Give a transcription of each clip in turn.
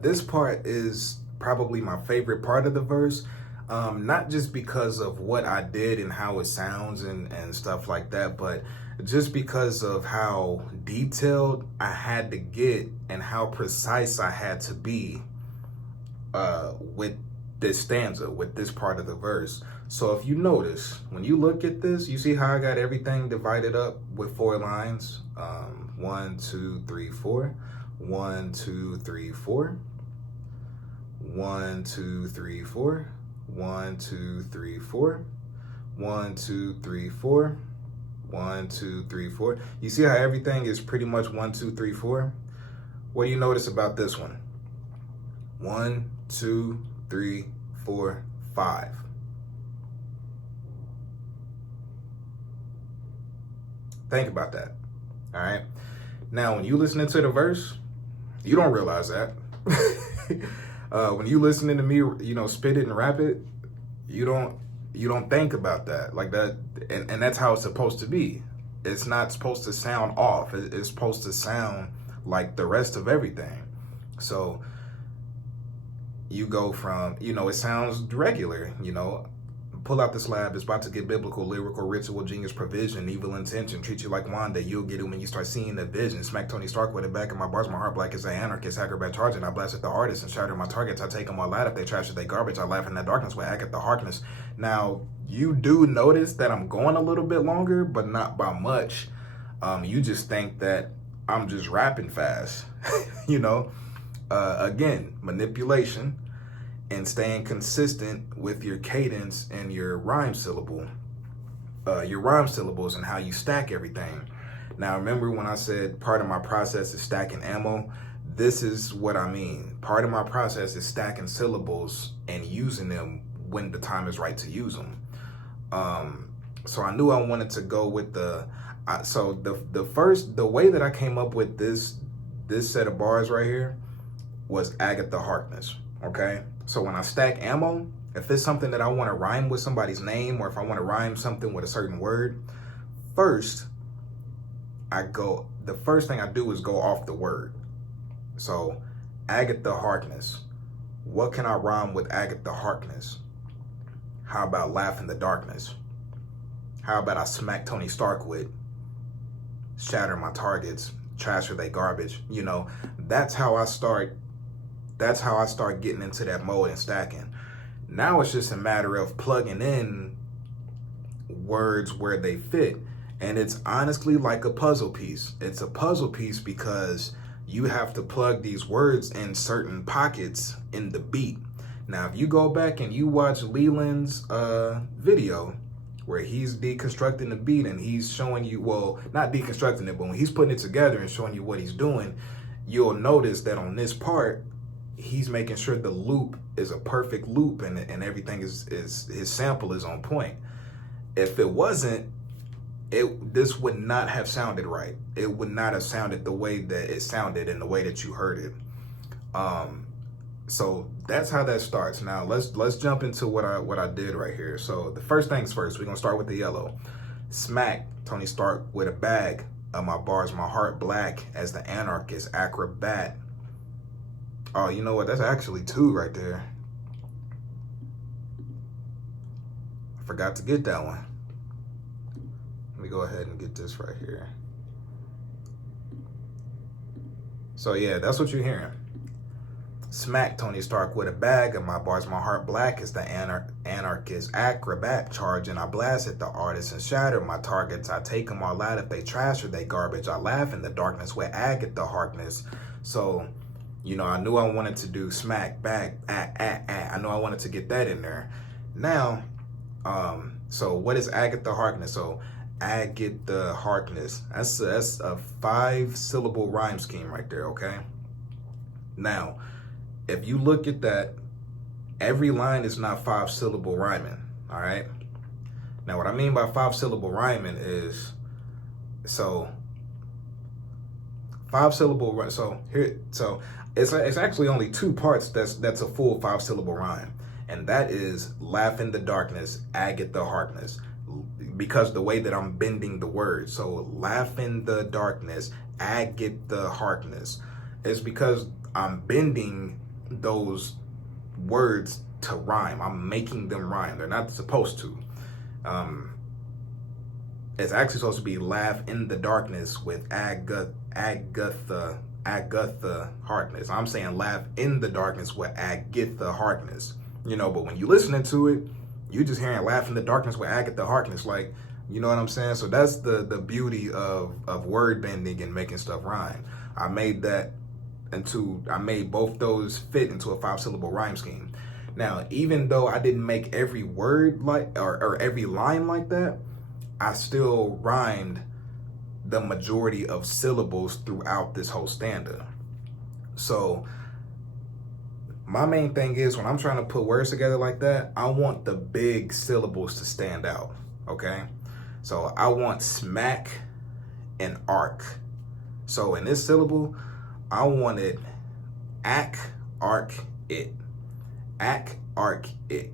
This part is probably my favorite part of the verse. Not just because of what I did and how it sounds and stuff like that, but just because of how detailed I had to get and how precise I had to be with this stanza, with this part of the verse. So if you notice, when you look at this, you see how I got everything divided up with 4 lines. 1, 2, 3, 4. 1, 2, 3, 4. 1, 2, 3, 4. 1, 2, 3, 4. 1, 2, 3, 4. 1, 2, 3, 4. You see how everything is pretty much 1, 2, 3, 4? What do you notice about this one? 1, 2, 3, 4, 5. Think about that. All right. Now, when you listening to the verse, you don't realize that. When you listening to me, spit it and rap it, you don't think about that like that, and that's how it's supposed to be. It's not supposed to sound off. It's supposed to sound like the rest of everything. So you go from, it sounds regular, pull out the slab, it's about to get biblical, lyrical, ritual, genius, provision, evil intention, treat you like Wanda, you'll get it when you start seeing the vision, smack Tony Stark with it back in my bars, my heart black as an anarchist, hacker bad charging, I blast at the artist and shatter my targets, I take them all out, if they trash it, they garbage, I laugh in that darkness with Agatha Harkness. Now, you do notice that I'm going a little bit longer, but not by much. You just think that I'm just rapping fast, Again, manipulation, and staying consistent with your cadence and your rhyme syllables and how you stack everything. Now, remember when I said part of my process is stacking ammo? This is what I mean. Part of my process is stacking syllables and using them when the time is right to use them. So I knew I wanted to go with the way that I came up with this set of bars right here was Agatha Harkness. Okay. So when I stack ammo, if it's something that I want to rhyme with somebody's name, or if I want to rhyme something with a certain word, the first thing I do is go off the word. So Agatha Harkness, what can I rhyme with Agatha Harkness? How about laugh in the darkness? How about I smack Tony Stark with shatter my targets, trash or they garbage? That's how I start getting into that mode and stacking. Now it's just a matter of plugging in words where they fit. And it's honestly like a puzzle piece. It's a puzzle piece because you have to plug these words in certain pockets in the beat. Now, if you go back and you watch Leland's video where he's deconstructing the beat and he's showing you, well, not deconstructing it, but when he's putting it together and showing you what he's doing, you'll notice that on this part, he's making sure the loop is a perfect loop and everything is his sample is on point. If it wasn't, this would not have sounded right. It would not have sounded the way that it sounded and the way that you heard it. So that's how that starts. Now let's jump into what I did right here. So the first things first, we're gonna start with the yellow. Smack Tony Stark with a bag of my bars, my heart black as the anarchist acrobat. Oh, you know what? That's actually 2 right there. I forgot to get that one. Let me go ahead and get this right here. So yeah, that's what you're hearing. Smack Tony Stark with a bag of my bars, my heart black as the anarchist acrobat charging. I blast at the artist and shatter my targets. I take them all out if they trash or they garbage. I laugh in the darkness with Agatha Harkness. So, I knew I wanted to do smack, back, I knew I wanted to get that in there. Now, so what is Agatha Harkness? So Agatha Harkness, that's a 5-syllable rhyme scheme right there, okay? Now, if you look at that, every line is not 5-syllable rhyming, all right? Now, what I mean by 5-syllable rhyming is, so 5-syllable, so it's actually only 2 parts that's a full 5-syllable rhyme. And that is laugh in the darkness, Agatha Harkness. Because the way that I'm bending the word. So laugh in the darkness, Agatha Harkness. It's because I'm bending those words to rhyme. I'm making them rhyme. They're not supposed to. It's actually supposed to be laugh in the darkness with Agatha Harkness. I'm saying laugh in the darkness with Agatha Harkness. You know, but when you listening to it, you just hearing laugh in the darkness with Agatha Harkness. Like, you know what I'm saying? So that's the beauty of word bending and making stuff rhyme. I made both those fit into a 5-syllable rhyme scheme. Now, even though I didn't make every word like or every line like that, I still rhymed the majority of syllables throughout this whole stanza. So my main thing is when I'm trying to put words together like that, I want the big syllables to stand out, okay? So I want smack and arc. So in this syllable, I wanted ack, arc, it. Ack, arc, it.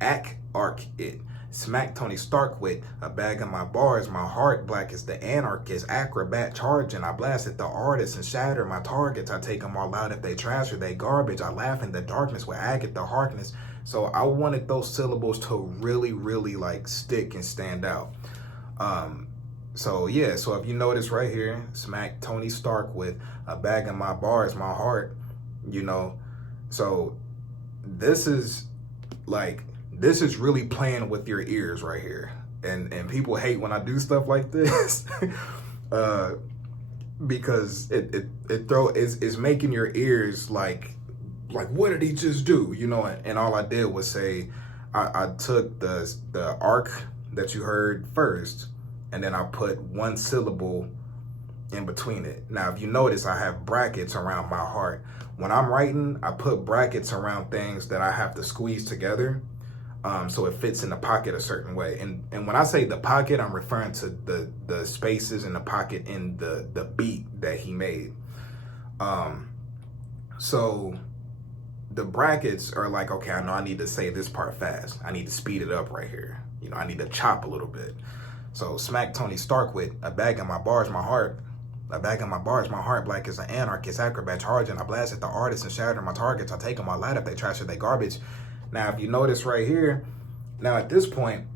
Ack, arc, it. Smack Tony Stark with a bag of my bars, my heart black as the anarchist, acrobat charging. I blasted the artists and shatter my targets. I take them all out if they trash or they garbage. I laugh in the darkness with Agatha Harkness. So I wanted those syllables to really, really like stick and stand out. So yeah, so if you notice right here, smack Tony Stark with a bag of my bars, my heart, you know. So this is really playing with your ears right here. And people hate when I do stuff like this because it's making your ears like what did he just do? You know, and all I did was say, I took the arc that you heard first, and then I put one syllable in between it. Now, if you notice, I have brackets around my heart. When I'm writing, I put brackets around things that I have to squeeze together. So it fits in the pocket a certain way. And when I say the pocket, I'm referring to the spaces in the pocket in the beat that he made. So the brackets are like, okay, I know I need to say this part fast. I need to speed it up right here. You know, I need to chop a little bit. So smack Tony Stark with a bag of my bars, my heart. A bag of my bars, my heart black as an anarchist, acrobat charging. I blasted the artists and shattered my targets. I take them all out if they trash or they garbage. Now, if you notice right here, now at this point,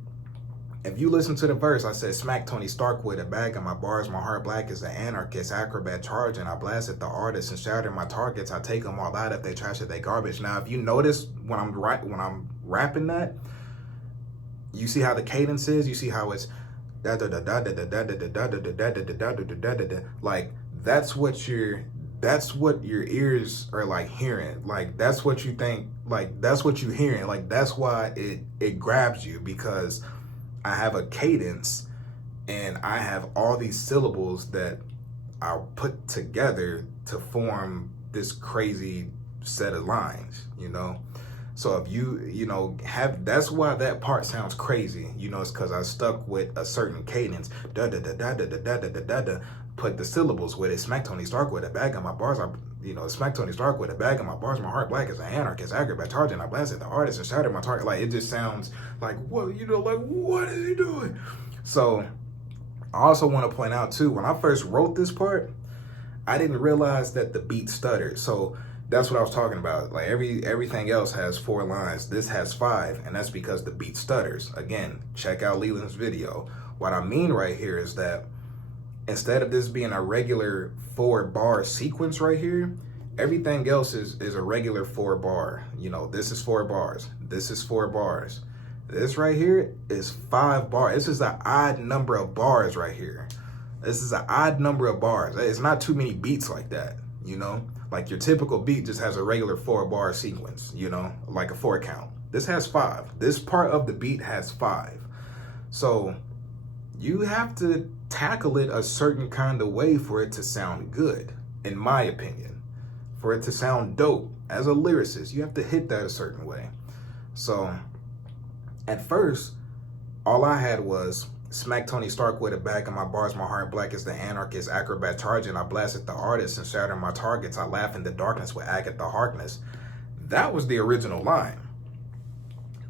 if you listen to the verse, I said, smack Tony Stark with a bag of my bars, my heart black as an anarchist, acrobat charging. I blasted the artists and shattered my targets. I take them all out if they trash or they garbage. Now, if you notice when I'm rapping that, you see how the cadence is. You see how it's like that's what your ears are like hearing. Like that's what you think. Like that's what you're hearing. Like that's why it grabs you, because I have a cadence and I have all these syllables that are put together to form this crazy set of lines, you know? So if you know, that's why that part sounds crazy, you know, it's because I stuck with a certain cadence, put the syllables with it, smack Tony Stark with a bag of my bars, smack Tony Stark with a bag of my bars, my heart black as an anarchist, acrobat charging, I blasted the artist and shattered my target. Like, it just sounds like, what, you know, like, what is he doing? So I also want to point out too, when I first wrote this part, I didn't realize that the beat stuttered. So that's what I was talking about. Like everything else has 4 lines. This has 5, and that's because the beat stutters. Again, check out Leland's video. What I mean right here is that instead of this being a regular 4-bar sequence right here, everything else is a regular 4-bar. You know, this is 4 bars. This is 4 bars. This right here is 5 bars. This is an odd number of bars right here. This is an odd number of bars. It's not too many beats like that, you know? Like your typical beat just has a regular 4-bar sequence, you know, like a 4 count. This has 5. This part of the beat has 5. So you have to tackle it a certain kind of way for it to sound good, in my opinion. For it to sound dope as a lyricist, you have to hit that a certain way. So at first, all I had was smack Tony Stark with a bag of my bars, my heart black as the anarchist, acrobat charging. I blasted the artists and shattered my targets. I laugh in the darkness with Agatha Harkness. That was the original line.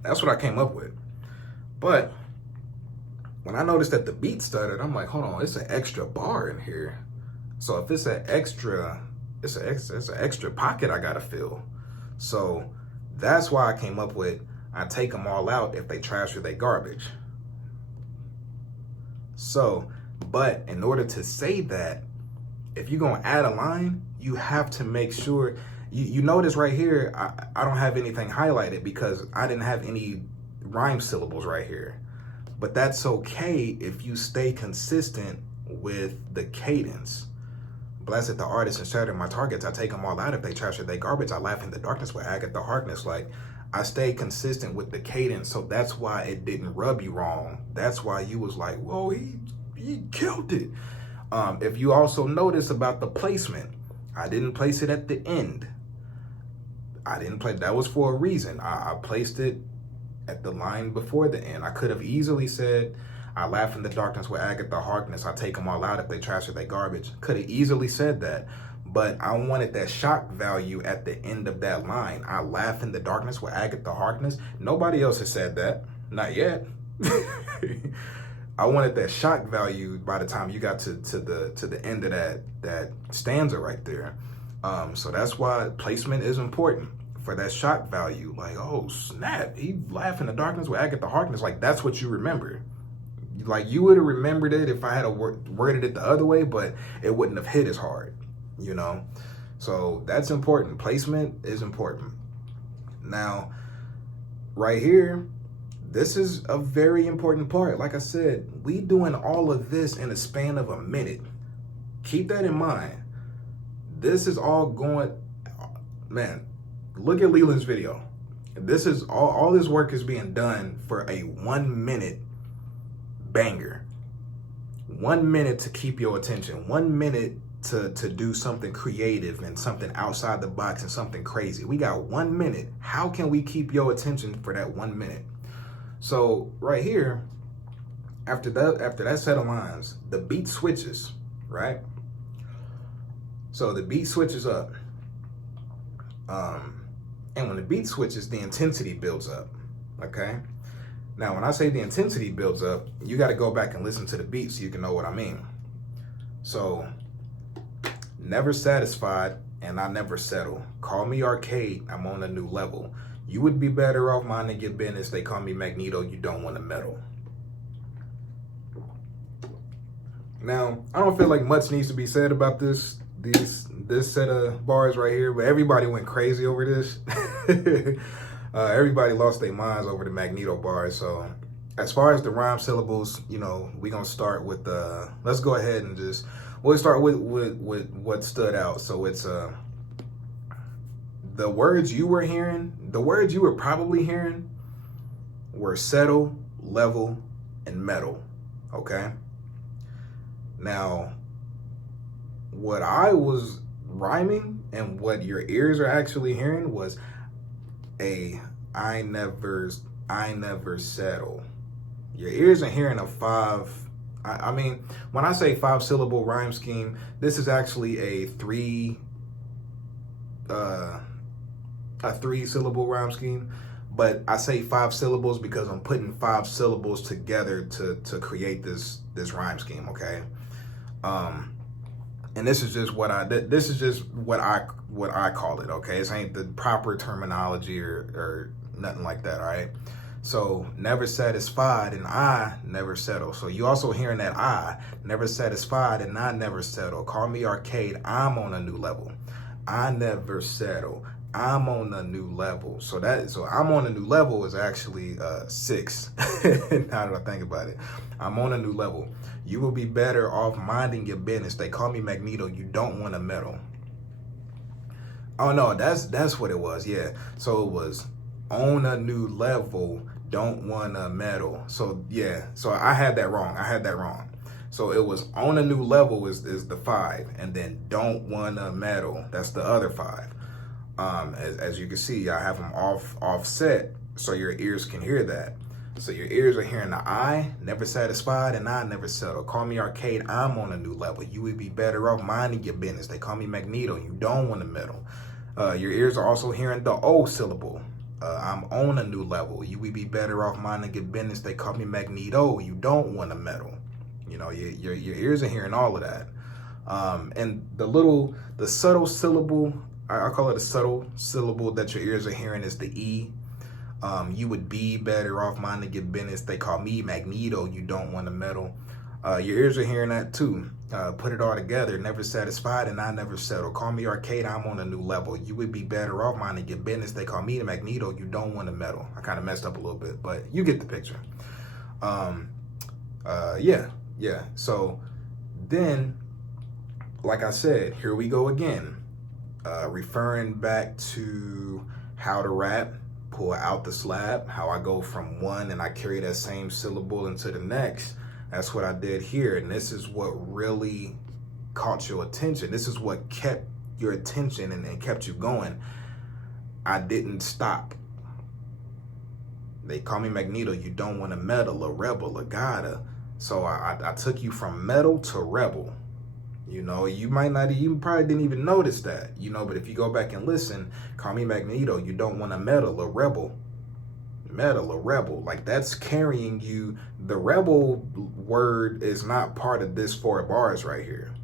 That's what I came up with. But when I noticed that the beat stuttered, I'm like, hold on, it's an extra bar in here. So if it's an extra it's an extra pocket I gotta fill. So that's why I came up with, I take them all out if they trash or they garbage. So, but in order to say that, if you're gonna add a line, you have to make sure, you notice right here, I don't have anything highlighted because I didn't have any rhyme syllables right here. But that's okay if you stay consistent with the cadence. Blessed the artist and shatter my targets. I take them all out if they trash or they garbage. I laugh in the darkness with Agatha Harkness. Like, I stay consistent with the cadence, so that's why it didn't rub you wrong. That's why you was like, whoa, he killed it. If you also notice about the placement, I didn't place it at the end. That was for a reason. I placed it at the line before the end. I could have easily said, I laugh in the darkness with Agatha Harkness. I take them all out if they trash or they garbage. Could have easily said that. But I wanted that shock value at the end of that line. I laugh in the darkness with Agatha Harkness. Nobody else has said that. Not yet. I wanted that shock value by the time you got to the end of that stanza right there. So that's why placement is important for that shock value. Like, oh snap, he laughed in the darkness with Agatha Harkness. Like, that's what you remember. Like, you would have remembered it if I had worded it the other way, but it wouldn't have hit as hard, you know? So that's important. Placement is important. Now, right here, this is a very important part. Like I said, we doing all of this in a span of a minute. Keep that in mind. This is all going, man, look at Leland's video. This is all this work is being done for a 1 minute banger. 1 minute to keep your attention. 1 minute to do something creative and something outside the box and something crazy. We got 1 minute. How can we keep your attention for that 1 minute? So right here, after that set of lines, the beat switches, right? So the beat switches up. And when the beat switches, the intensity builds up, okay? Now, when I say the intensity builds up, you got to go back and listen to the beat so you can know what I mean. So, never satisfied and I never settle. Call me arcade, I'm on a new level. You would be better off minding your business. They call me Magneto, you don't want to meddle. Now, I don't feel like much needs to be said about this set of bars right here, but everybody went crazy over this. Everybody lost their minds over the Magneto bars. So as far as the rhyme syllables, you know, we're going to start with let's go ahead and we'll start with what stood out. So it's the words you were hearing, the words you were probably hearing were settle, level, and metal. Okay. Now, what I was rhyming and what your ears are actually hearing was I never settle. Your ears are hearing a I mean, when I say 5 syllable rhyme scheme, this is actually a 3 syllable rhyme scheme. But I say 5 syllables because I'm putting 5 syllables together to create this rhyme scheme, okay? And this is just what I call it, okay? This ain't the proper terminology or nothing like that, all right? So never satisfied and I never settle. So you also hearing that I never satisfied and I never settle. Call me arcade, I'm on a new level. I never settle. I'm on a new level. So I'm on a new level is actually 6. Now that I think about it, I'm on a new level. You will be better off minding your business. They call me Magneto. You don't want to meddle. Oh no, that's what it was. Yeah. So it was on a new level. Don't want to meddle. So yeah. So I had that wrong. So it was on a new level is the 5, and then don't want to meddle. That's the other 5. As you can see, I have them offset so your ears can hear that. So your ears are hearing the I, never satisfied, and I never settle. Call me arcade, I'm on a new level. You would be better off minding your business. They call me Magneto, you don't want to meddle. Your ears are also hearing the O syllable. I'm on a new level. You would be better off minding your business. They call me Magneto, you don't want to meddle. You know, your ears are hearing all of that. And the subtle syllable, I call it a subtle syllable that your ears are hearing is the E. You would be better off minding your business. They call me Magneto. You don't want to meddle. Your ears are hearing that too. Put it all together. Never satisfied and I never settle. Call me Arcade. I'm on a new level. You would be better off minding your business. They call me the Magneto. You don't want to meddle. I kind of messed up a little bit, but you get the picture. Yeah. So then, like I said, here we go again. Referring back to how to rap, pull out the slab, how I go from one and I carry that same syllable into the next. That's what I did here. And this is what really caught your attention. This is what kept your attention and kept you going. I didn't stop. They call me Magneto. You don't want to meddle, a rebel, a gotta. So I took you from metal to rebel. You know, you probably didn't even notice that, you know, but if you go back and listen, call me Magneto, you don't want to meddle, a rebel. Metal, a rebel. Like, that's carrying you. The rebel word is not part of this 4 bars right here.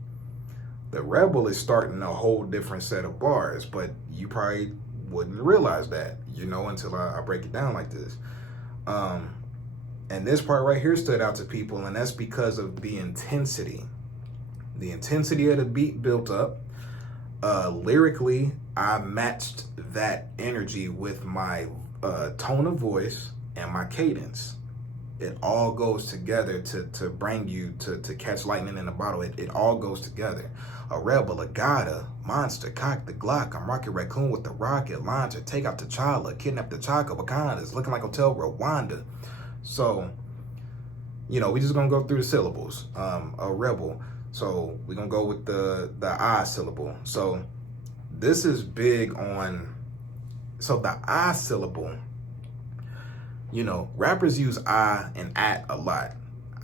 The rebel is starting a whole different set of bars, but you probably wouldn't realize that, you know, until I break it down like this. And this part right here stood out to people, and that's because of the intensity. The intensity of the beat built up. Lyrically, I matched that energy with my tone of voice and my cadence. It all goes together to bring you to catch lightning in a bottle. It all goes together. A rebel, a gotta, monster, cock the Glock. I'm Rocket Raccoon with the rocket launcher. Take out T'Challa, kidnap the Chaka, Wakanda's looking like Hotel Wanda. So, you know, we just gonna go through the syllables. A rebel. So we're gonna go with the I syllable. So this is big on, so the I syllable, you know, rappers use I and at a lot.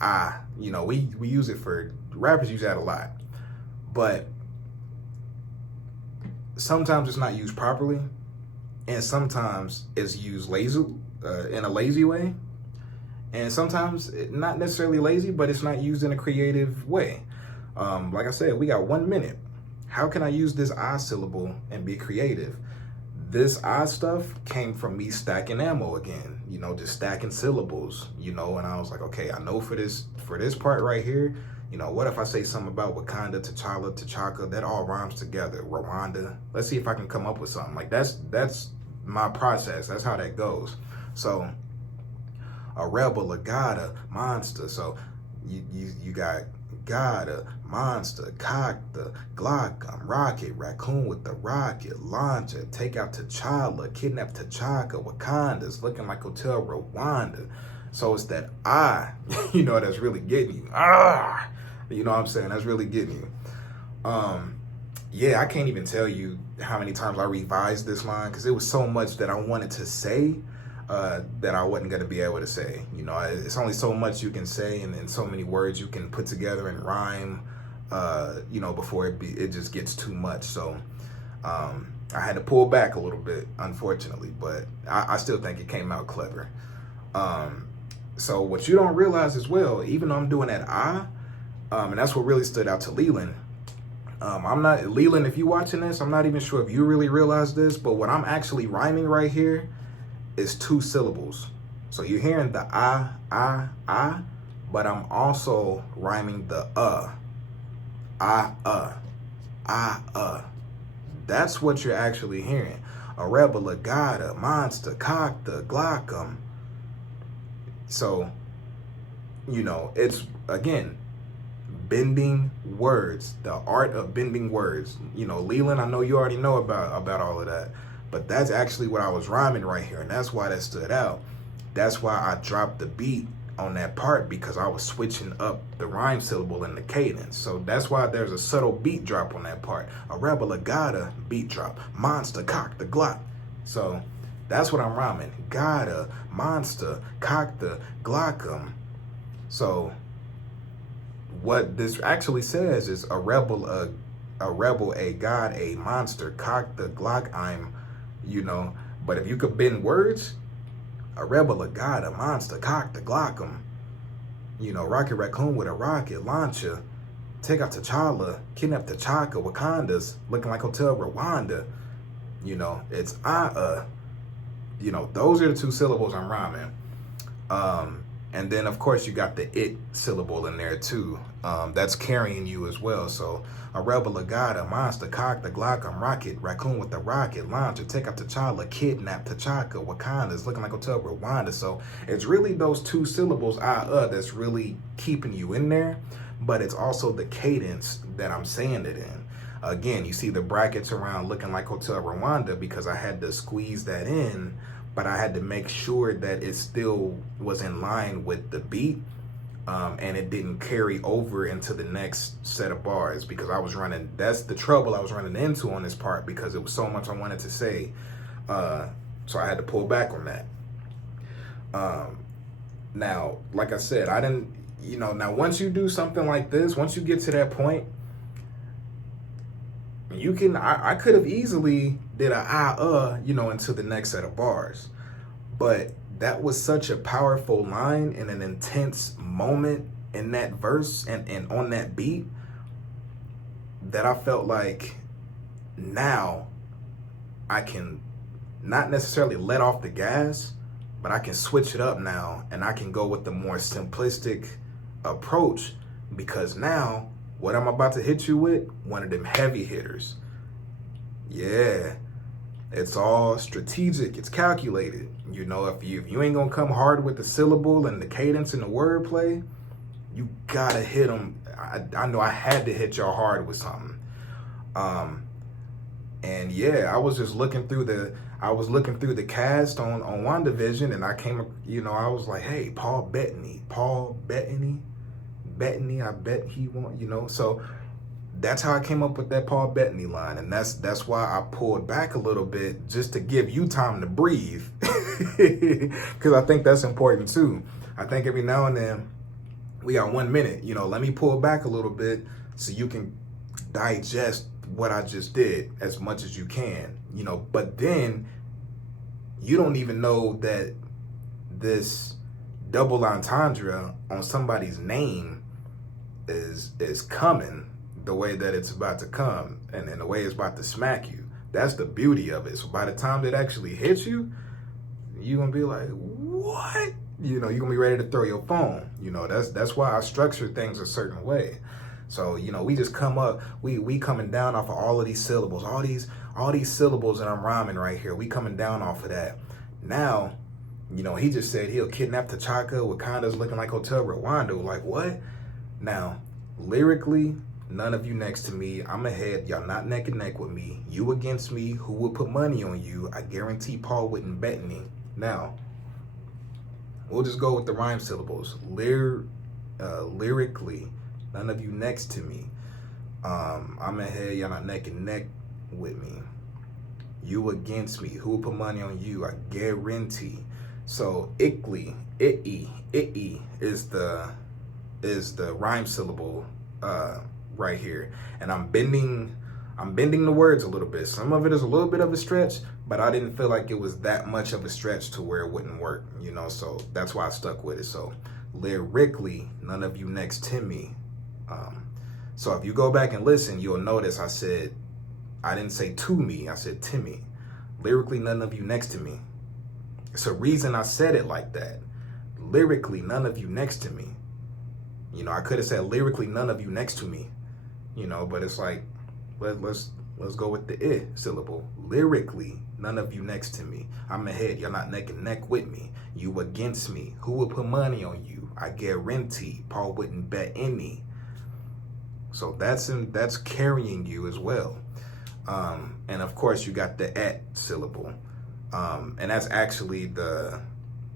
I, you know, we use it for, rappers use that a lot. But sometimes it's not used properly, and sometimes it's used lazy, in a lazy way. And sometimes not necessarily lazy, but it's not used in a creative way. Like I said, we got 1 minute. How can I use this I syllable and be creative? This I stuff came from me stacking ammo again, you know, just stacking syllables, you know, and I was like, okay, I know for this part right here, you know, what if I say something about Wakanda, T'Challa, T'Chaka, that all rhymes together, Rwanda. Let's see if I can come up with something. Like, that's my process. That's how that goes. So a rebel, a gotta, monster. So you got gotta, monster, cock the Glock, I'm Rocket Raccoon with the rocket launcher, take out T'Challa, kidnap T'Chaka, Wakanda's looking like Hotel Rwanda. So it's that I, you know, that's really getting you. You know what I'm saying? That's really getting you. Yeah, I can't even tell you how many times I revised this line because it was so much that I wanted to say that I wasn't going to be able to say. You know, it's only so much you can say and so many words you can put together and rhyme, you know, before it just gets too much. So I had to pull back a little bit, unfortunately, but I still think it came out clever. So what you don't realize as well, even though I'm doing that and that's what really stood out to Leland. Leland, if you're watching this, I'm not even sure if you really realize this, but what I'm actually rhyming right here is 2 syllables. So you're hearing the I, but I'm also rhyming the That's what you're actually hearing. A rebel, a god, a monster, cock the Glock. So, you know, it's, again, bending words, the art of bending words. You know, Leland, I know you already know about all of that, but that's actually what I was rhyming right here, and that's why that stood out. That's why I dropped the beat on that part, because I was switching up the rhyme syllable and the cadence. So that's why there's a subtle beat drop on that part. A rebel, a gotta, beat drop. Monster, cock the Glock. So that's what I'm rhyming. Gotta, monster, cock the Glock. So what this actually says is a rebel, a god, a monster, cock the Glock, I'm, you know. But if you could bend words, a rebel, a god, a monster, cock the Glock, you know, Rocket Raccoon with a rocket launcher. take out T'Challa, kidnap T'Chaka, Wakanda's looking like Hotel Rwanda. You know, it's you know, those are the 2 syllables I'm rhyming. And then, of course, you got the it syllable in there, too. That's carrying you as well. So, a rebel, a god, a monster, cock, the Glock, I'm rocket, raccoon with the rocket, launcher, take out T'Challa, kidnap T'Chaka, Wakanda's looking like Hotel Rwanda. So, it's really those 2 syllables, that's really keeping you in there. But it's also the cadence that I'm saying it in. Again, you see the brackets around looking like Hotel Rwanda because I had to squeeze that in, but I had to make sure that it still was in line with the beat, and it didn't carry over into the next set of bars because I was running, that's the trouble I was running into on this part because it was so much I wanted to say. So I had to pull back on that. Now, like I said, I didn't, you know, now once you do something like this, once you get to that point, you can, I could have easily did a you know, into the next set of bars. But that was such a powerful line and an intense moment in that verse and on that beat that I felt like now I can not necessarily let off the gas, but I can switch it up now and I can go with the more simplistic approach because now what I'm about to hit you with, one of them heavy hitters. Yeah, it's all strategic. It's calculated. You know, if you ain't gonna come hard with the syllable and the cadence and the wordplay, you gotta hit them. I know I had to hit y'all hard with something. And yeah, I was just looking through the cast on WandaVision, and I came, you know, I was like, hey, Paul Bettany, I bet he won't, you know. So that's how I came up with that Paul Bettany line, and that's why I pulled back a little bit just to give you time to breathe, because I think that's important too. I think every now and then we got 1 minute, you know. Let me pull back a little bit so you can digest what I just did as much as you can, you know. But then you don't even know that this double entendre on somebody's name is coming the way that it's about to come and the way it's about to smack you. That's the beauty of it. So by the time it actually hits you, you're gonna be like, what? You know, you're gonna be ready to throw your phone. You know, that's why I structure things a certain way. So, you know, we just come up, we coming down off of all of these syllables, all these syllables that I'm rhyming right here. We coming down off of that. Now, you know, he just said he'll kidnap T'Chaka, Wakanda's looking like Hotel Rwanda. Like, what? Now, lyrically, none of you next to me. I'm ahead. Y'all not neck and neck with me. You against me. Who would put money on you? I guarantee Paul wouldn't bet me. Now, we'll just go with the rhyme syllables. Lyrically, none of you next to me. I'm ahead. Y'all not neck and neck with me. You against me. Who would put money on you? I guarantee. So, ickly, itty is the rhyme syllable right here, and I'm bending the words a little bit. Some of it is a little bit of a stretch, but I didn't feel like it was that much of a stretch to where it wouldn't work, you know. So that's why I stuck with it. So lyrically, none of you next to me. So if you go back and listen, you'll notice I didn't say to me, I said to me. Lyrically, none of you next to me. It's a reason I said it like that. Lyrically, none of you next to me. You know, I could have said lyrically, none of you next to me, you know, but it's like, let's go with the I syllable. Lyrically, none of you next to me. I'm ahead. You're not neck and neck with me. You against me. Who would put money on you? I guarantee Paul wouldn't bet any. So that's carrying you as well. And of course you got the at syllable. And that's actually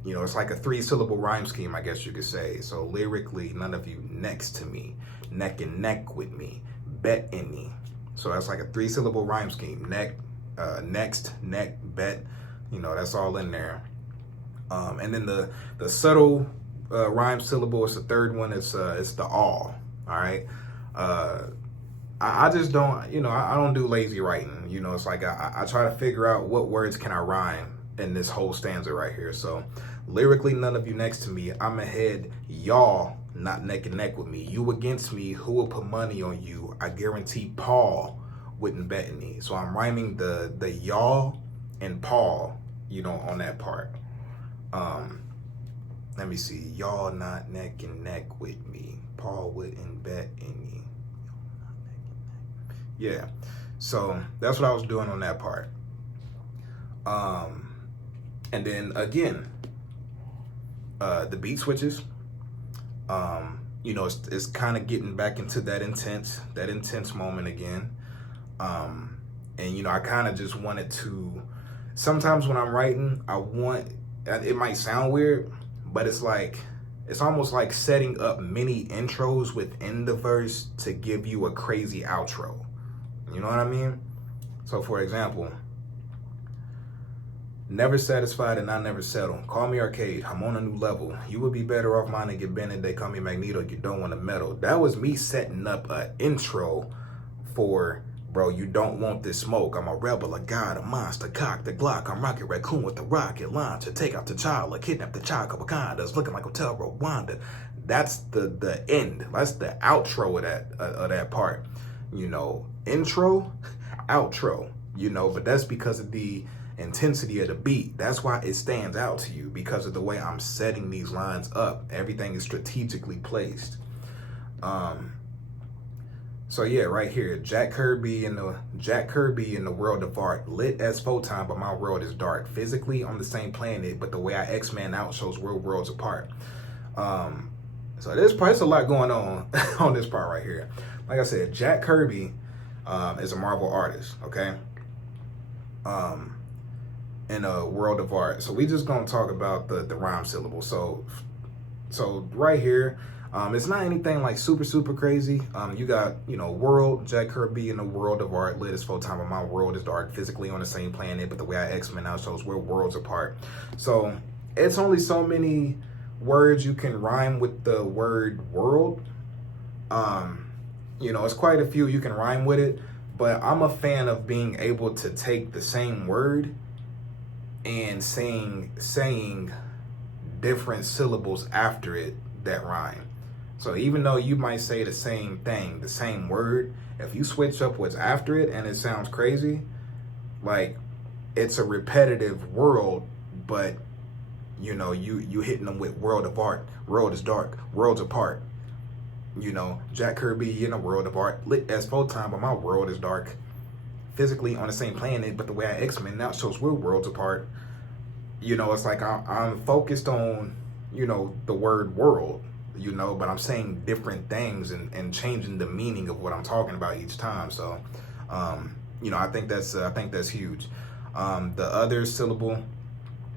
you know, it's like a 3-syllable rhyme scheme, I guess you could say. So lyrically, none of you next to me, neck and neck with me, bet any. So that's like a 3-syllable rhyme scheme. Next, neck, bet. You know, that's all in there. And then the subtle rhyme syllable is the third one. It's the all. All right. I just don't, you know, I don't do lazy writing. You know, it's like I try to figure out what words can I rhyme in this whole stanza right here. So lyrically, none of you next to me. I'm ahead. Y'all not neck and neck with me. You against me, who will put money on you? I guarantee Paul wouldn't bet in me. So I'm rhyming the y'all and Paul, you know, on that part. Let me see. Y'all not neck and neck with me. Paul wouldn't bet in me. Yeah. So that's what I was doing on that part. And then again, the beat switches. You know, it's kind of getting back into that intense moment again. And you know, I kind of just wanted to. Sometimes when I'm writing, it might sound weird, but it's like, it's almost like setting up mini intros within the verse to give you a crazy outro. You know what I mean? So for example, never satisfied and I never settle. Call me arcade, I'm on a new level. You would be better off mine and get bent and they call me Magneto, you don't want to meddle. That was me setting up an intro for, bro, you don't want this smoke. I'm a rebel, a god, a monster, cock the Glock. I'm Rocket Raccoon with the rocket launcher. Take out the child, like kidnap the child, couple condos, looking like Hotel Wanda. That's the end. That's the outro of that part. You know, intro, outro, you know, but that's because of the intensity of the beat. That's why it stands out to you, because of the way I'm setting these lines up. Everything is strategically placed. So yeah, right here, Jack Kirby in the world of art, lit as photon, but my world is dark. Physically on the same planet, but the way I X-Men out shows real worlds apart. So there's a lot going on on this part right here. Like I said, Jack Kirby is a Marvel artist, okay? In a world of art. So we just gonna talk about the rhyme syllable. So right here, it's not anything like super crazy. You got, you know, world, Jack Kirby in the world of art, lit as photon, but my world is dark, physically on the same planet, but the way I X-Men out shows we're worlds apart. So it's only so many words you can rhyme with the word world. You know, it's quite a few you can rhyme with it, but I'm a fan of being able to take the same word and saying different syllables after it that rhyme. So even though you might say the same thing, the same word, if you switch up what's after it and it sounds crazy, like it's a repetitive world, but you know, you hitting them with world of art, world is dark, worlds apart. You know, Jack Kirby in a world of art, lit as photon, but my world is dark. Physically on the same planet, but the way I X-Men now shows we're worlds apart. You know, it's like I'm focused on, you know, the word world, you know, but I'm saying different things and changing the meaning of what I'm talking about each time. So, you know, I think that's huge. The other syllable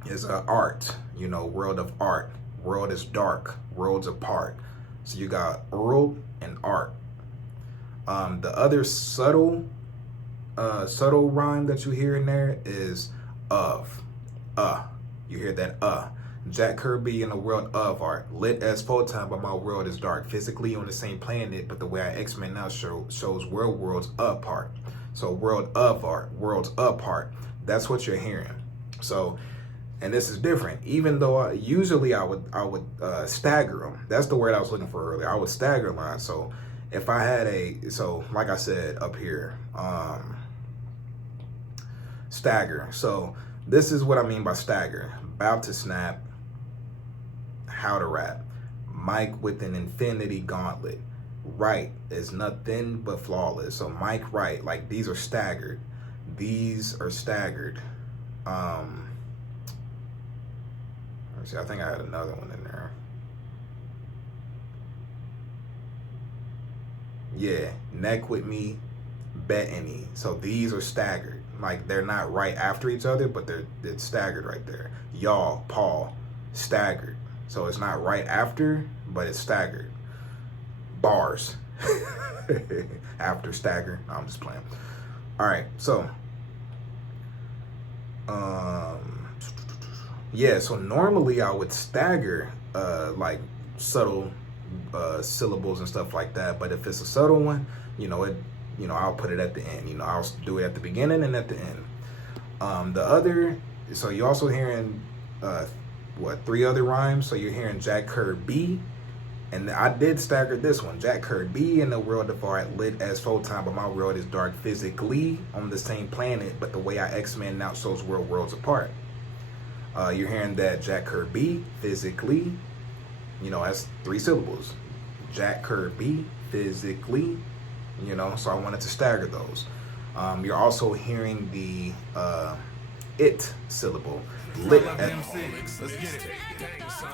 is art, you know, world of art, world is dark, worlds apart. So you got world and art. The other subtle rhyme that you hear in there is of. You hear that Jack Kirby in the world of art, lit as photon, but my world is dark. Physically on the same planet, but the way I X-Men now shows worlds apart. So world of art, worlds apart. That's what you're hearing. So, and this is different. Even though usually I would stagger them. That's the word I was looking for earlier. I would stagger lines. So if I had so like I said up here, stagger. So this is what I mean by stagger. About to snap, how to rap. Mike with an infinity gauntlet. Right is nothing but flawless. So Mike right, like these are staggered. These are staggered. Let's see, I think I had another one in there. Yeah, neck with me, bet any. So these are staggered. Like they're not right after each other, but they're staggered right there. Y'all, Paul, staggered. So it's not right after, but it's staggered. Bars. After stagger. No, I'm just playing. All right, so yeah, so normally I would stagger like subtle syllables and stuff like that, but if it's a subtle one, I'll put it at the end. I'll do it at the beginning and at the end. So you're also hearing 3 other rhymes. So you're hearing Jack Kirby And I did stagger this one. Jack Kirby in the world of art, lit as full-time, but my world is dark physically on the same planet, but the way I X-Men now shows worlds apart. You're hearing that Jack Kirby physically, that's 3 syllables. Jack Kirby physically, so I wanted to stagger those. You're also hearing the it syllable. Lit at Let's get it.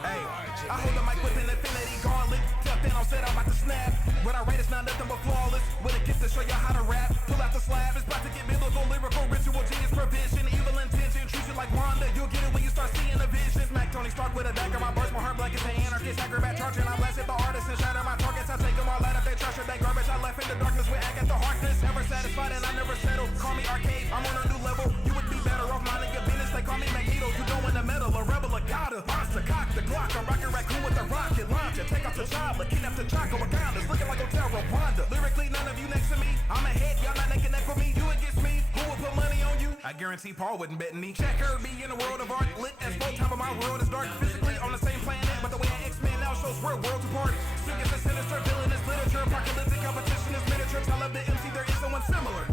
Hey, I hold the mic with an infinity gauntlet. Tucked in, I'm set, I'm about to snap. What I write is not nothing but flawless. With a gift to show you how to rap. Pull out the slab, it's about to get biblical, lyrical, ritual, genius, provision, evil intention. Treat you like Wanda, you'll get it when you start seeing the vision. Smack Tony Stark with a dagger, my burst, my heart black as an anarchist. Acrobat charging, I blasted the artist and shatter my targets. I take them all out of their trash or that garbage. I left in the darkness with Agatha Harkness. Never satisfied and I never settle. Call me arcade, I'm on a new level. You would be better off minding your business. They call me Magneto, you don't win the medal. A rebel, a god, a monster, cock the Glock. I'm rocking raccoon with a rocket launcher. Take off the child, kidnap the Chaco, Wanda. Looking like Otero, Wanda. Lyrically, none of you next to me. I'm ahead, y'all not naked neck with me. You against me, who will put money on you? I guarantee Paul wouldn't bet me. Jack Kirby in the world of art, lit as full-time, but my world is dark. Physically on the same planet, but the way I X-Men now shows worlds apart. Sick as a sinister villain is literature. Apocalyptic competition is miniature. Tell of the MC there is someone similar.